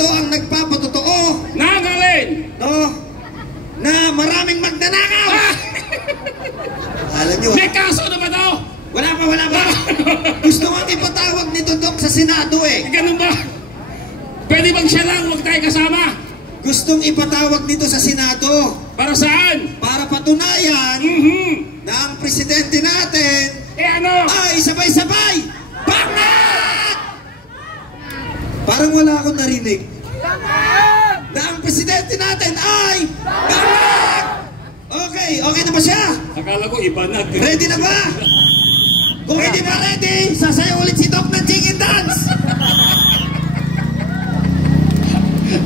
ito ang nagpapatotoo. Nangalin! No? Na maraming magnanakaw! Alam nyo, may kaso na ba daw? Wala pa. Gusto nga ipatawag ni Dudok sa Senado eh. Ganun ba? Pwede bang siya lang, huwag tayo kasama? Gustong ipatawag nito sa Senado. Para saan? Para patunayan na ang presidente natin ay sabay-sabay bangat! Parang wala akong narinig. Na ang presidente natin ay bangat! Okay na ba siya? Akala ko iba na. Ready na ba? Kung hindi pa ready, sasayaw ulit si Doc ng chicken dance.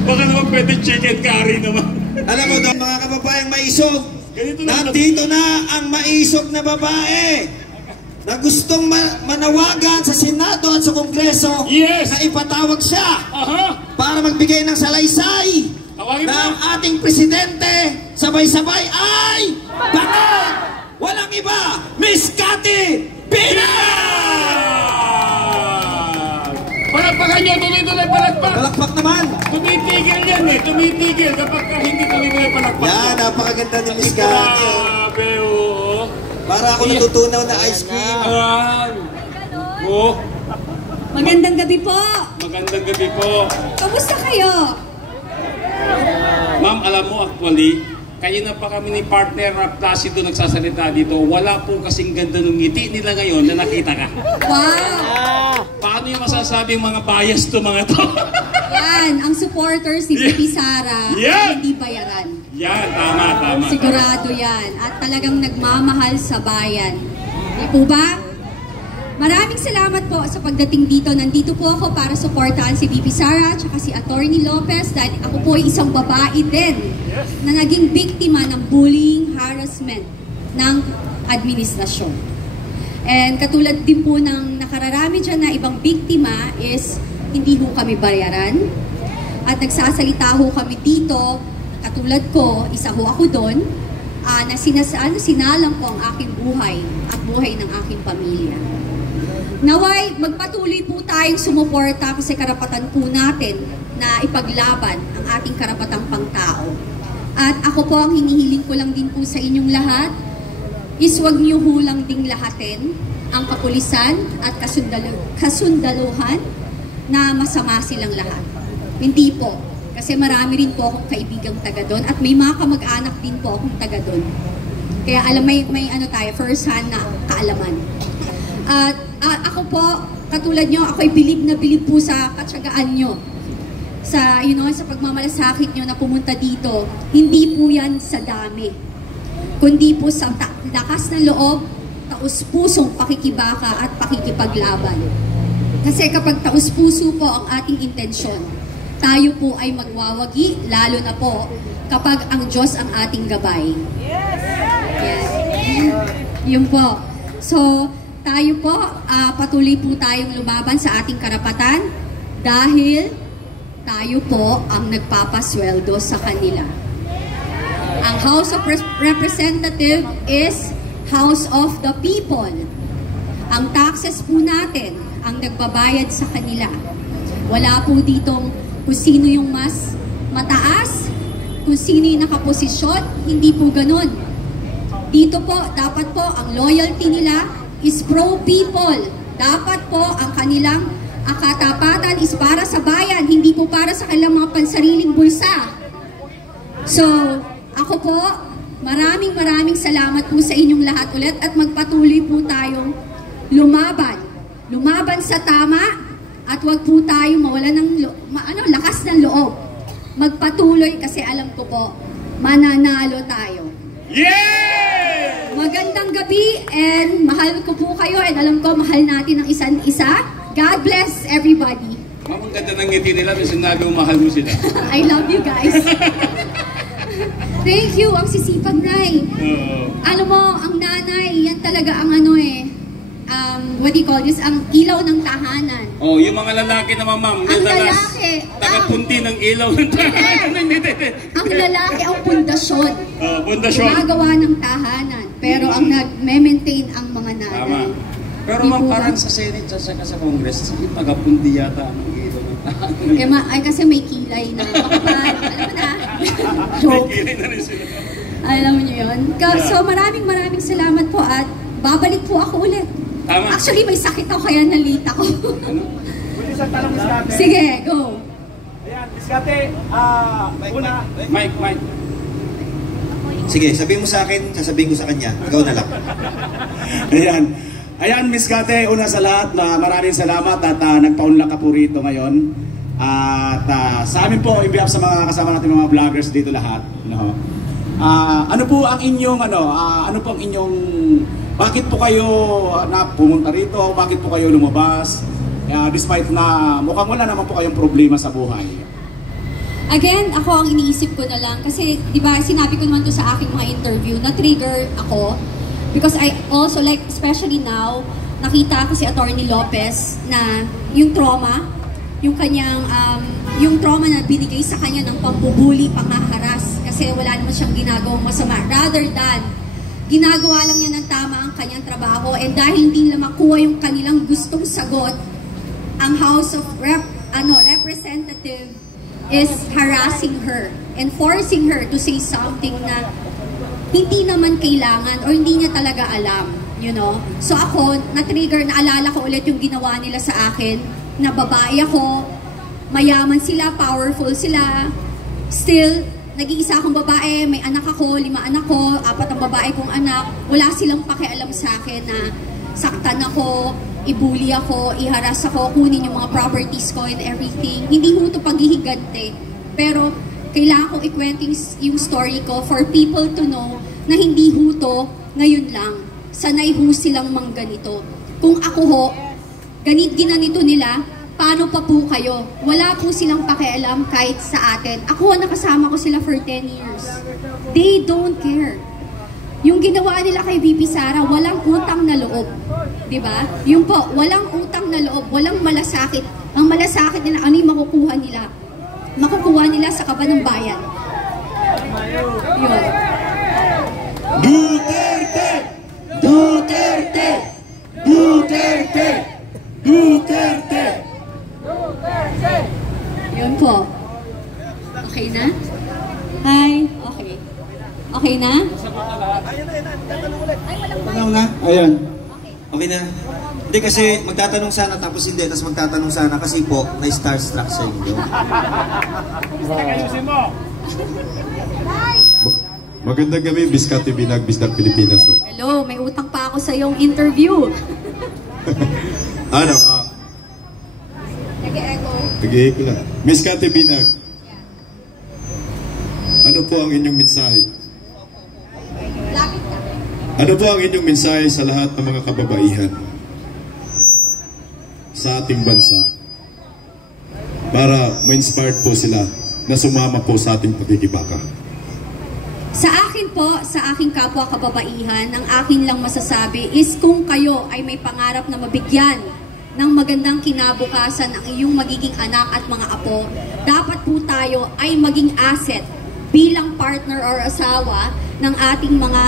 Baka naman pwede chicken curry naman. Alam mo daw, mga kababayang maisog, nandito na ang maisog na babae na gustong manawagan sa Senado at sa Kongreso na ipatawag siya para magbigay ng salaysay na ang ating presidente sabay-sabay ay bangat! Walang iba, Miss Cathy Binag! Palakpakan niyo, tuloy-tuloy palakpak! Palakpak naman! Tumitigil yan eh, tumitigil kapag hindi tuloy-tuloy palakpak. Yan, napakaganda ni Miss Cathy. Grabe, oo. Para ako natutunaw na ice cream. Oo. Magandang gabi po! Magandang gabi po. Kamusta kayo? Ma'am, alam mo actually, kayo na pa kami ni partner Placido nagsasalita dito. Wala po kasing ganda ng ngiti nila ngayon na nakita ka. Wow! Paano yung masasabing mga bias to mga to? Yan, ang supporters ni Bibi Sara hindi bayaran. Yan, tama. Sigurado yan. At talagang nagmamahal sa bayan. Di po ba? Maraming salamat po sa pagdating dito. Nandito po ako para suportahan si Bibi Sara at si Attorney Lopez dahil ako po ay isang babae din na naging biktima ng bullying, harassment ng administrasyon. And katulad din po ng nakararami dyan na ibang biktima is hindi ho kami bayaran. At nagsasalita ho kami dito, katulad ko, isa ho ako doon, na sinalang ko ang aking buhay at buhay ng aking pamilya. Naway, magpatuloy po tayong sumuporta kasi karapatan po natin na ipaglaban ang ating karapatang pangtao. At ako po, ang hinihiling ko lang din po sa inyong lahat is huwag niyo hulang ding lahatin ang kapulisan at kasundaluhan na masama silang lahat. Hindi po. Kasi marami rin po akong kaibigang taga doon at may mga kamag-anak din po akong taga doon. Kaya alam, may ano tayo, first hand na kaalaman. At ako po, katulad nyo, ako'y bilib na bilib po sa katsagaan nyo. Sa, sa pagmamalasakit nyo na pumunta dito. Hindi po yan sa dami. Kundi po sa lakas ng loob, taus-pusong pakikibaka at pakikipaglaban. Kasi kapag taus-puso po ang ating intensyon, tayo po ay magwawagi, lalo na po kapag ang Diyos ang ating gabay. Yes. Yun po. So, tayo po, patuloy po tayong lumaban sa ating karapatan dahil tayo po ang nagpapasweldo sa kanila. Ang House of Representatives is House of the People. Ang taxes po natin ang nagbabayad sa kanila. Wala po ditong kung sino yung mas mataas, kung sino yung nakaposisyon, hindi po ganun. Dito po, dapat po ang loyalty nila is pro-people. Dapat po ang kanilang katapatan is para sa bayan, hindi po para sa kanilang mga pansariling bulsa. So, ako po, maraming salamat po sa inyong lahat ulit at magpatuloy po tayong lumaban. Lumaban sa tama at wag po tayo mawalan ng lakas ng loob. Magpatuloy kasi alam ko po, mananalo tayo. Yeah! Magandang gabi and mahal ko po kayo and alam ko mahal natin ang isa't isa. God bless everybody. Ang ganda ng ngiti nila nung sinabi mo mahal mo sila. I love you guys. Thank you, ang sisipag Nay. Alam mo, ang nanay, yan talaga ang what do you call this? Ang ilaw ng tahanan. Oh, yung mga lalaki naman, ma'am. Ang lalaki. Tagapunti ng ilaw ng tahanan. Ang lalaki ang pundasyon. Pundasyon. Gumagawa ng tahanan. Pero ang nag-maintain ang mga nanay. Tama. Pero ma'am, parang sa Senate, sa Congress, yung tagapundi yata ang ilaw ng Ay, kasi may kilay na makapal. Alam mo na. Joke. May kilay na rin sila. Alam niyo yun. So maraming salamat po at babalik po ako ulit. Tama. Actually, may sakit ako kaya nalita ko. Ano? Isang tanong, Miss Kate. Sige, go. Ayan, Miss Kate, una. Mike. Sige, sabihin mo sa akin, sasabihin ko sa kanya. Ikaw na lang. Ayan, Miss Kate, una sa lahat, maraming salamat at nagpaunlak ka po rito ngayon. At sa amin po, in behalf sa mga kasama natin mga vloggers dito lahat, no? Ano po ang inyong bakit po kayo na pumunta rito? Bakit po kayo lumabas? Despite na mukhang wala naman po kayong problema sa buhay. Again, ako ang iniisip ko na lang kasi 'di ba sinabi ko naman to sa aking mga interview na trigger ako because I also like especially now nakita ko si Attorney Lopez na yung trauma, yung kanyang yung trauma na binigay sa kanya ng pambubuli, panghaharas kasi wala naman siyang ginagawang masama rather than ginagawa lang niya ng tama ang kanyang trabaho and dahil hindi nila makuha yung kanilang gustong sagot, ang House of Representative is harassing her and forcing her to say something na hindi naman kailangan or hindi niya talaga alam, you know. So ako, na-trigger, naalala ko ulit yung ginawa nila sa akin, na babae ako, mayaman sila, powerful sila, still, nag-iisa akong babae, may anak ako, 5 anak ko, 4 ang babae kong anak, wala silang pakialam sa akin na saktan ako, ibuli ako, iharas ako, kunin yung mga properties ko and everything. Hindi ho ito paghihigante. Pero kailangan kong ikwento yung story ko for people to know na hindi ho ito ngayon lang. Sanay ho silang mangganito. Kung ako ho, ginanito nila, paano pa po kayo? Wala po silang pakialam kahit sa atin. Ako, nakasama ko sila for 10 years. They don't care. Yung ginawa nila kay VP Sara, walang utang na loob. Diba? Yung po, walang utang na loob, walang malasakit. Ang malasakit nila, ano yung makukuha nila? Makukuha nila sa kaba ng bayan. Yun. Duterte! Duterte! Duterte! Duterte! Yun po. Okay na? Hi? Okay. Okay na? Tanong na? Ayan. Okay na. Hindi kasi magtatanong sana tapos hindi, tapos magtatanong sana kasi po may starstruck sa inyo. Magandang gabi, Biskate Binag, Bisdak Pilipinas. Hello, may utang pa ako sa iyong interview. Ano? Nag-echo. Nag-echo lang. Biskate Binag. Ano po ang inyong mensahe? Lapit ka. Ano po ang inyong mensahe sa lahat ng mga kababaihan sa ating bansa para ma-inspired po sila na sumama po sa ating pagkikibaka? Sa akin po, sa aking kapwa kababaihan, ang akin lang masasabi is kung kayo ay may pangarap na mabigyan ng magandang kinabukasan ang iyong magiging anak at mga apo, dapat po tayo ay maging asset bilang partner or asawa ng ating mga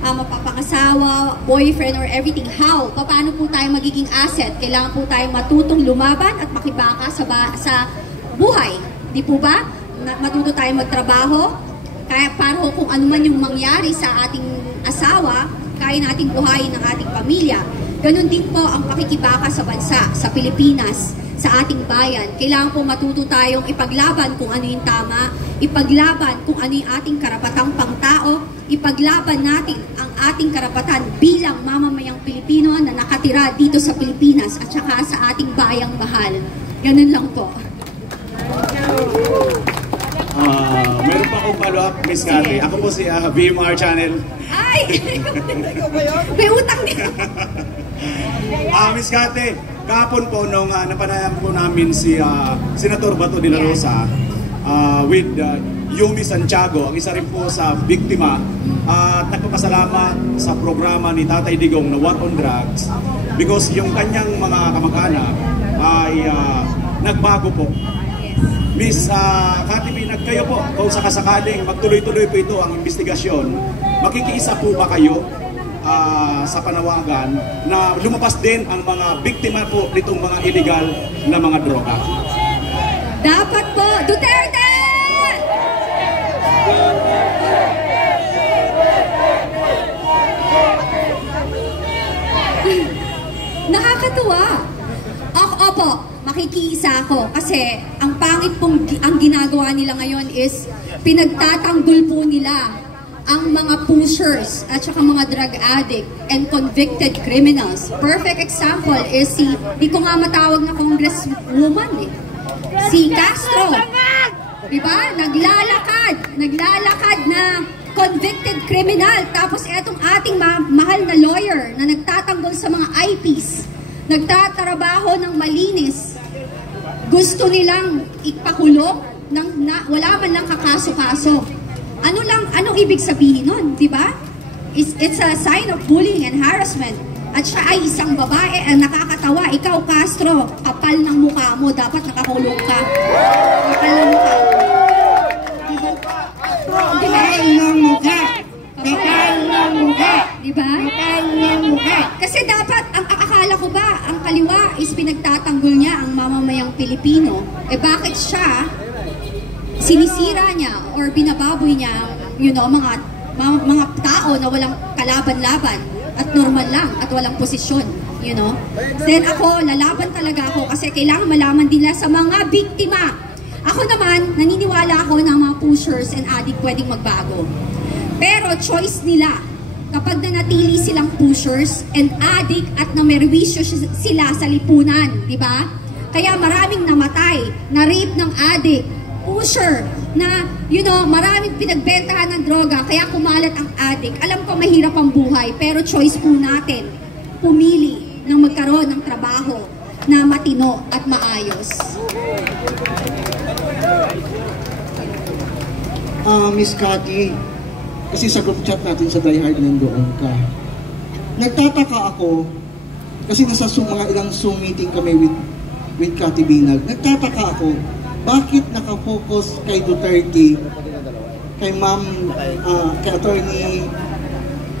mapapangasawa, boyfriend or everything. How? Paano po tayo magiging asset? Kailangan po tayo matutong lumaban at makibaka sa buhay. Di po ba? Matuto tayo magtrabaho. Kaya para kung ano man yung mangyari sa ating asawa, kaya nating buhayin ng ating pamilya. Ganon din po ang pakikibaka sa bansa, sa Pilipinas, sa ating bayan. Kailangan po matuto tayong ipaglaban kung ano yung tama, ipaglaban kung ano yung ating karapatang pangtao, ipaglaban natin ang ating karapatan bilang mamamayang Pilipino na nakatira dito sa Pilipinas at saka sa ating bayang mahal. Ganun lang po. Meron pa akong follow-up, Miss Kate. Ako po si BMR Channel. Ay! May utang din. Miss Kate, kahapon po nung napanayan po namin si Senator Bato de la Rosa with Yumi Santiago, ang isa rin po sa biktima, at nagpapasalamat sa programa ni Tatay Digong na War on Drugs because yung kanyang mga kamag-anak ay nagbago po. Miss Kate Binag, kayo po, kung sakasakaling magtuloy-tuloy po ito ang investigasyon, makikiisa po ba kayo sa panawagan na lumabas din ang mga biktima po nitong mga illegal na mga droga? Dapat po, Duterte! Nakakatuwa. Opo, makikiisa ako kasi ang pangit pong ang ginagawa nila ngayon is pinagtatanggol po nila ang mga pushers at saka mga drug addict and convicted criminals. Perfect example is di ko nga matawag na congresswoman si Castro. Diba? Naglalakad na convicted criminal. Tapos etong ating mahal na lawyer na nagtatanggol sa mga IPs, nagtatrabaho ng malinis, gusto nilang ipakulong wala man lang kakaso-kaso. Anong ibig sabihin nun, di ba? It's a sign of bullying and harassment. At siya ay isang babae ang nakakatawa. Ikaw, Castro, kapal ng mukha mo, dapat nakakulong ka. Kapal ng mukha mo. Kapal ng mukha. Kapal ng mukha. Di ba? Kapal ng mukha. Kasi dapat, ang akala ko ba, ang kaliwa is pinagtatanggol niya ang mamamayang Pilipino. Bakit siya sinisira niya or binababoy niya, mga tao na walang kalaban-laban at normal lang at walang posisyon, Then ako, lalaban talaga ako kasi kailangan malaman nila sa mga biktima. Ako naman, naniniwala ako na mga pushers and addict pwedeng magbago. Pero choice nila. Kapag nanatili silang pushers and addict at namerwisyo sila sa lipunan, di ba? Kaya maraming namatay, na-rape ng addict, pusher, na, maraming pinagbentahan ng droga, kaya kumalat ang addict. Alam ko mahirap ang buhay, pero choice po natin, pumili ng magkaroon ng trabaho na matino at maayos. Miss Cathy, kasi sa group chat natin sa Die Hard nandoon ka. Nagtataka ako, kasi nasa mga ilang Zoom meeting kami with Cathy Binag. Nagtataka ako, bakit nakafocus kay Duterte, kay Ma'am, kay Attorney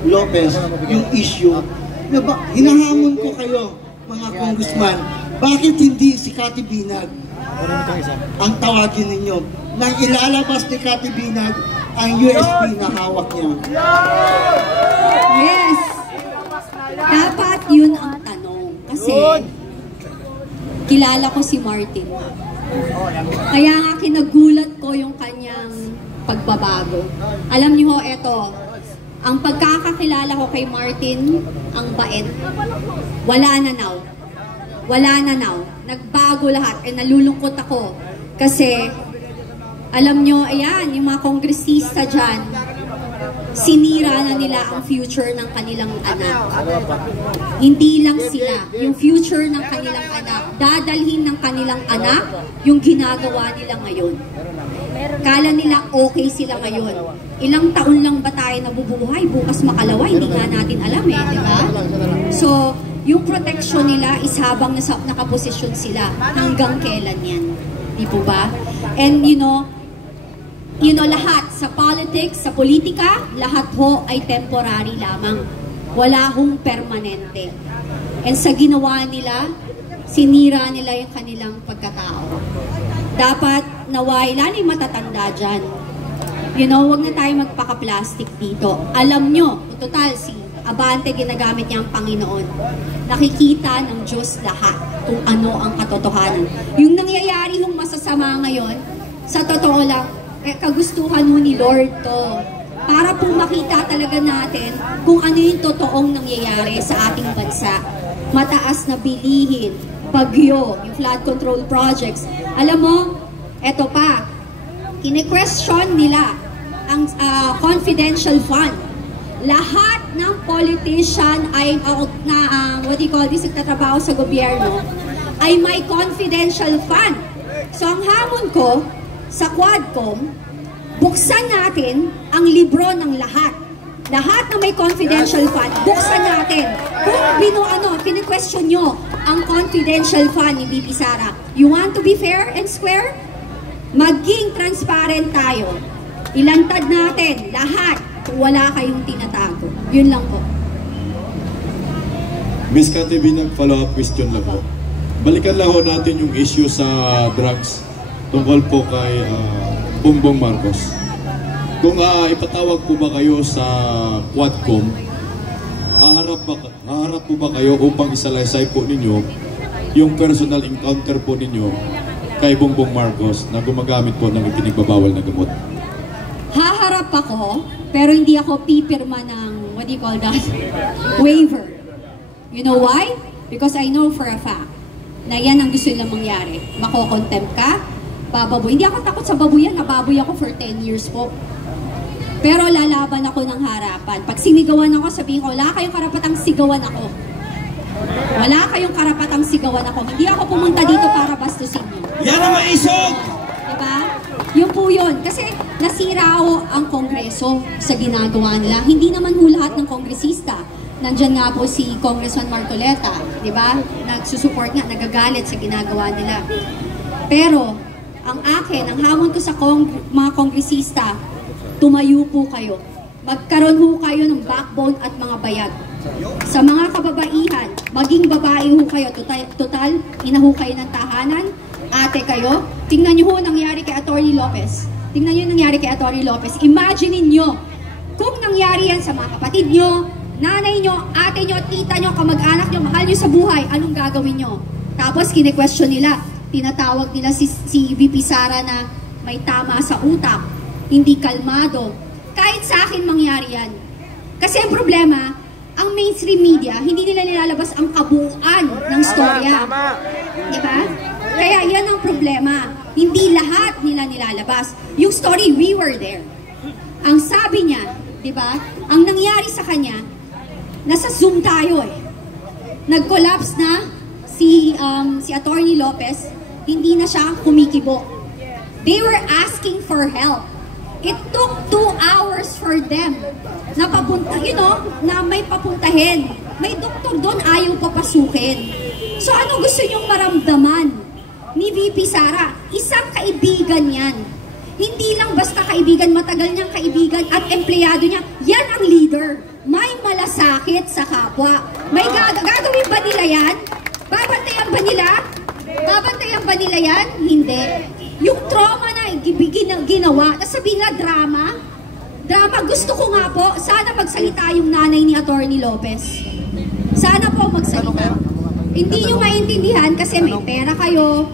Lopez, yung issue? Hinahamon ko kayo, mga congressman, bakit hindi si Cathy Binag ang tawagin ninyo? Nang ilalabas ni Cathy Binag ang USB na hawak niya. Yes! Dapat yun ang tanong. Kasi kilala ko si Martin. Kaya nga kinagulat ko yung kanyang pagbabago. Alam niyo ho, eto, ang pagkakakilala ko kay Martin, ang bait. Wala na now. Nagbago lahat. Nalulungkot ako. Kasi, alam nyo, ayan, yung mga kongresista dyan, sinira na nila ang future ng kanilang anak. Hindi lang sila, yung future ng kanilang anak. Dadalhin ng kanilang anak yung ginagawa nila ngayon. Kala nila okay sila ngayon. Ilang taon lang ba tayo nabubuhay? Bukas makalawa, hindi nga natin alam di ba? So, yung protection nila is habang nakaposisyon sila. Hanggang kailan yan? Di po ba? And lahat sa politics, sa politika, lahat ho ay temporary lamang. Wala hong permanente. And sa ginawa nila, sinira nila yung kanilang pagkatao. Dapat naway, lalo yung matatanda dyan. Huwag na tayo magpaka-plastic dito. Alam nyo, total, si Abante ginagamit niya ang Panginoon. Nakikita ng Diyos lahat kung ano ang katotohanan. Yung nangyayari yung masasama ngayon, sa totoo lang, kagustuhan mo ni Lord to. Para po makita talaga natin kung ano yung totoong nangyayari sa ating bansa. Mataas na bilihin, bagyo, yung flood control projects. Alam mo, eto pa, kine-question nila ang confidential fund. Lahat ng politician ay, nagtatrabaho sa gobyerno, ay may confidential fund. So ang hamon ko, sa Quadcom, buksan natin ang libro ng lahat. Lahat na may confidential fund, buksan natin. Kung kine-question nyo ang confidential fund ni BP Sara, you want to be fair and square? Maging transparent tayo. Ilantad natin lahat kung wala kayong tinatago. Yun lang po. Miss Cathy Binag, follow-up question lang po. Balikan lang ho natin yung issue sa drugs. tungkol po kay Bongbong Marcos. Kung ipatawag po ba kayo sa Quadcom, haharap po ba kayo upang isalaysay po ninyo yung personal encounter po ninyo kay Bongbong Marcos na gumagamit po ng ipinagbabawal na gamot? Haharap ako, pero hindi ako pipirma ng, what do you call that? Waiver. You know why? Because I know for a fact na yan ang gusto nilang mangyari. Makokontempt ka, bababoy. Hindi ako takot sa baboyan, nababoy ako for 10 years po. Pero lalaban ako ng harapan. Pag sinigawan ako, sabihin ko, wala kayong karapatang sigawan ako. Wala kayong karapatang sigawan ako. Hindi ako pumunta dito para bastusin niyo. Yan ang maisog! Diba? Yun po yun. Kasi nasira ang Kongreso sa ginagawa nila. Hindi naman ho lahat ng kongresista. Nandyan nga po si Congressman Marcoleta, diba? Nagsusupport nga, nagagalit sa ginagawa nila. Pero, ang akin, ang hamon ko sa mga kongresista, tumayo po kayo. Magkaroon ho kayo ng backbone at mga bayag. Sa mga kababaihan, maging babae ho kayo. Total, ina ho kayo ng tahanan, ate kayo. Tingnan nyo ho nangyari kay Atty. Lopez. Tingnan nyo nangyari kay Atty. Lopez. Imagine nyo, kung nangyari yan sa mga kapatid nyo, nanay nyo, ate nyo, tita nyo, kamag-anak nyo, mahal nyo sa buhay, anong gagawin nyo? Tapos kine-question nila, tinatawag nila si VP Sara na may tama sa utak, hindi kalmado. Kahit sa akin mangyari yan. Kasi ang problema, ang mainstream media, hindi nila nilalabas ang kabuuan ng storya. Diba? Kaya yan ang problema. Hindi lahat nila nilalabas. Yung story, we were there. Ang sabi niya, diba? Ang nangyari sa kanya, nasa Zoom tayo eh. Nag-collapse na si Atty. Lopez, hindi na siya kumikibo. They were asking for help. It took 2 hours for them na papunta, na may papuntahin. May doktor doon, ayaw papasukin. So ano gusto niyong maramdaman ni VP Sara? Isang kaibigan yan. Hindi lang basta kaibigan, matagal niyang kaibigan at empleyado niya. Yan ang leader. May malasakit sa kapwa. May gagawin ba nila yan? Babantayan ba nila? Babantayan ba nila yan? Hindi. Yung trauma na ginawa, sabihin nga drama, gusto ko nga po, sana magsalita yung nanay ni Atty. Lopez. Sana po magsalita. Hindi nyo maintindihan kasi may pera kayo,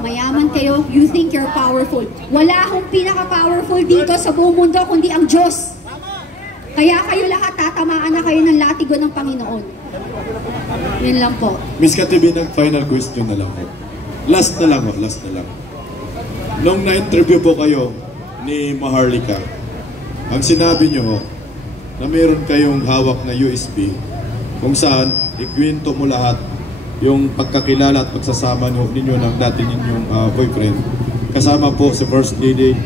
mayaman kayo, you think you're powerful. Wala akong pinaka-powerful dito sa buong mundo kundi ang Diyos. Kaya kayo lahat tatamaan na kayo ng latigo ng Panginoon. Yun lang po. Miss Katibinag, final question na lang po. Last na lang. Nung na-interview po kayo ni Maharlika, ang sinabi nyo na meron kayong hawak na USB kung saan ikwento mo lahat yung pagkakilala at pagsasama ninyo ng dati ninyong boyfriend. Kasama po si First Lady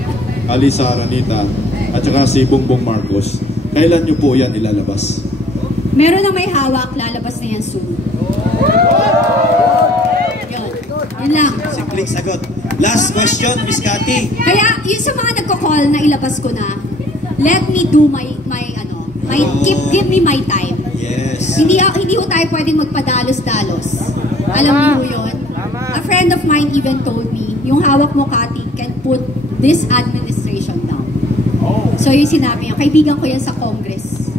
Alisa Aranita at saka si Bongbong Marcos. Kailan nyo po yan ilalabas? Meron na may hawak, lalabas na yan soon. Yun lang. Simpleng sagot. Last question, Miss Cathy. Kaya, yun sa mga nagko-call na ilabas ko na, let me do give me my time. Yes. Hindi ho tayo pwedeng magpadalos-dalos. Alam niyo yun? A friend of mine even told me, yung hawak mo, Cathy, can put this administration down. So yung sinabi niya, kaibigan ko yan sa Congress.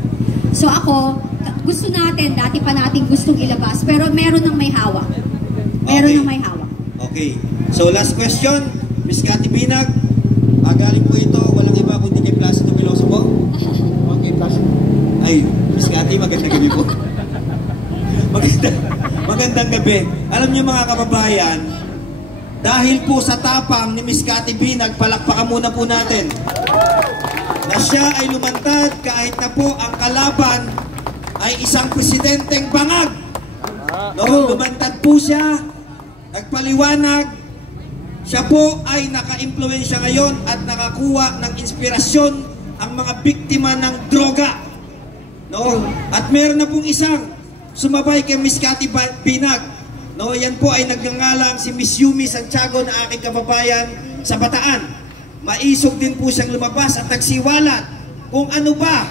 So ako, gusto natin, dati pa natin gustong ilabas, pero meron nang may hawak. Okay. So last question, Miss Cathy Binag. Galing po ito, walang iba kundi kay Placido Veloso po. Okay, Placido. Ay, Miss Cathy, magandang gabi po. Magandang gabi. Alam niyo mga kababayan, dahil po sa tapang ni Miss Cathy Binag, palakpakan muna po natin na siya ay lumantad kahit na po ang kalaban ay isang presidenteng bangag. Lumantad po siya, nagpaliwanag, siya po ay naka-impluwensya ngayon at nakakuha ng inspirasyon ang mga biktima ng droga. At meron na pong isang sumabay kay Miss Cathy Binag. Yan po ay nagngangalang si Miss Yumi Santiago na aking kababayan sa Bataan. Maisog din po siyang lumabas at nagsiwalat kung ano ba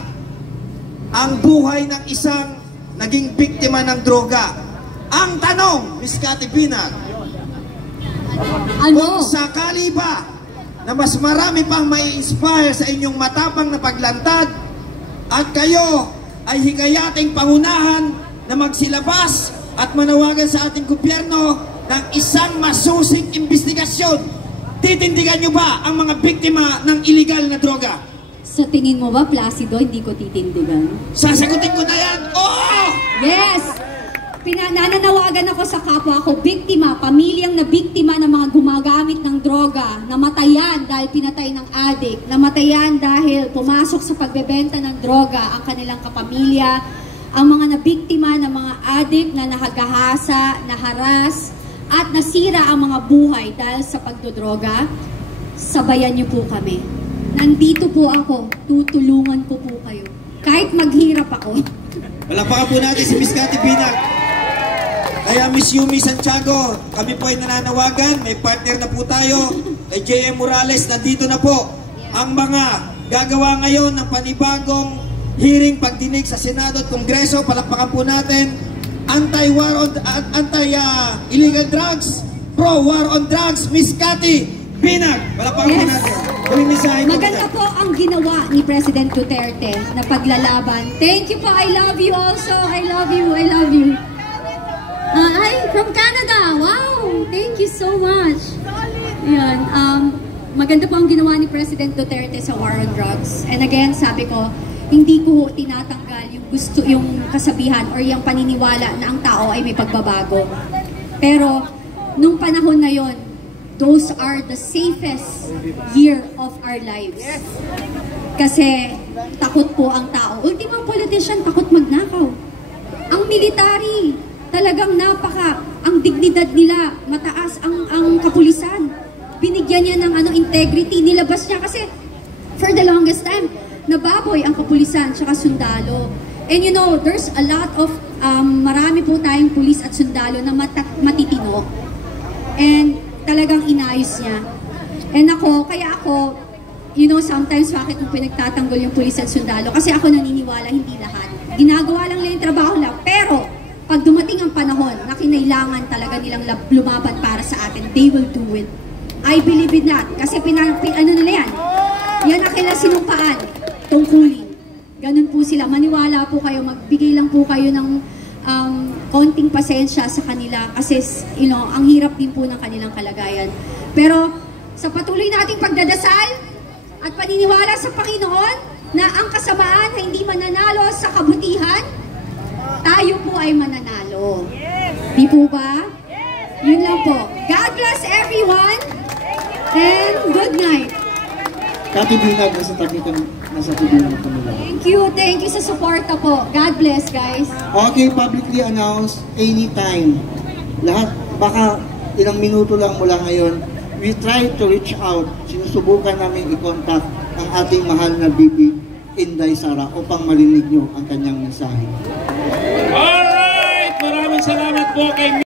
ang buhay ng isang naging biktima ng droga. Ang tanong, Miss Cathy Binag, Ano? Kung sakali ba na mas marami pang may inspire sa inyong matapang na paglantad at kayo ay hikayating pangunahan na magsilabas at manawagan sa ating gobyerno ng isang masusing investigasyon, titindigan nyo ba ang mga biktima ng illegal na droga? Sa tingin mo ba, Placido, hindi ko titindigan? Sasagutin ko na yan. Oo! Yes! Nananawagan ako sa kapwa ko, biktima, pamilyang na biktima ng mga gumagamit ng droga, namatayan dahil pinatay ng adik, namatayan dahil pumasok sa pagbebenta ng droga ang kanilang kapamilya, ang mga nabiktima ng mga adik na nahagahasa, naharas, at nasira ang mga buhay dahil sa pagdodroga, sabayan niyo po kami. Nandito po ako, tutulungan ko po kayo. Kahit maghirap ako. Palapakan po natin si Miss Cathy Binag. Kaya Miss Yumi Santiago, kami po ay nananawagan, may partner na po tayo, kay J.M. Morales, nandito na po ang mga gagawa ngayon ng panibagong hearing pagdinig sa Senado at Kongreso. Palakpakan po natin, anti-illegal drugs, pro-war on drugs, Miss Cathy Binag. Palakpakan po natin. Maganda po ang ginawa ni President Duterte na paglalaban. Thank you po, I love you also, I love you, I love you. Ay, from Canada. Wow! Thank you so much. Yan. Maganda po ang ginawa ni President Duterte sa war on drugs. And again, sabi ko, hindi ko tinatanggal yung kasabihan or yung paniniwala na ang tao ay may pagbabago. Pero, nung panahon na yon, those are the safest year of our lives. Kasi, takot po ang tao. Ultimong politician, takot magnakaw. Ang military, talagang ang dignidad nila, mataas ang kapulisan. Binigyan niya ng integrity, nilabas niya kasi for the longest time, nababoy ang kapulisan tsaka sundalo. And you know, there's a lot of, marami po tayong pulis at sundalo na matitino. And talagang inayos niya. And kaya ako, you know, sometimes bakit kung pinagtatanggol yung pulis at sundalo? Kasi ako naniniwala, hindi lahat. Ginagawa lang nila yung trabaho lang. Pero, pag dumating ang panahon na kinailangan talaga nilang lumaban para sa atin, they will do it. I believe in that. Kasi ano nila yan? Yan ang kailang sinumpaan. Tungkulin. Ganun po sila. Maniwala po kayo. Magbigay lang po kayo ng konting pasensya sa kanila. Kasi, you know, ang hirap din po ng kanilang kalagayan. Pero, sa patuloy nating pagdadasal at paniniwala sa Panginoon na ang kasamaan na hindi mananalo sa kabutihan, tayo po ay mananalo. Di po ba? Yun lang po. God bless everyone and good night. Cathy Binag, nasa tribuna po nila. Thank you sa suporta po. God bless, guys. Okay, publicly announced anytime. Lahat, baka ilang minuto lang mula ngayon, we try to reach out. Sinusubukan namin i-contact ang ating mahal na Bibi Inday Sara upang marinig nyo ang kanyang mensahe. Alright! Maraming salamat po kay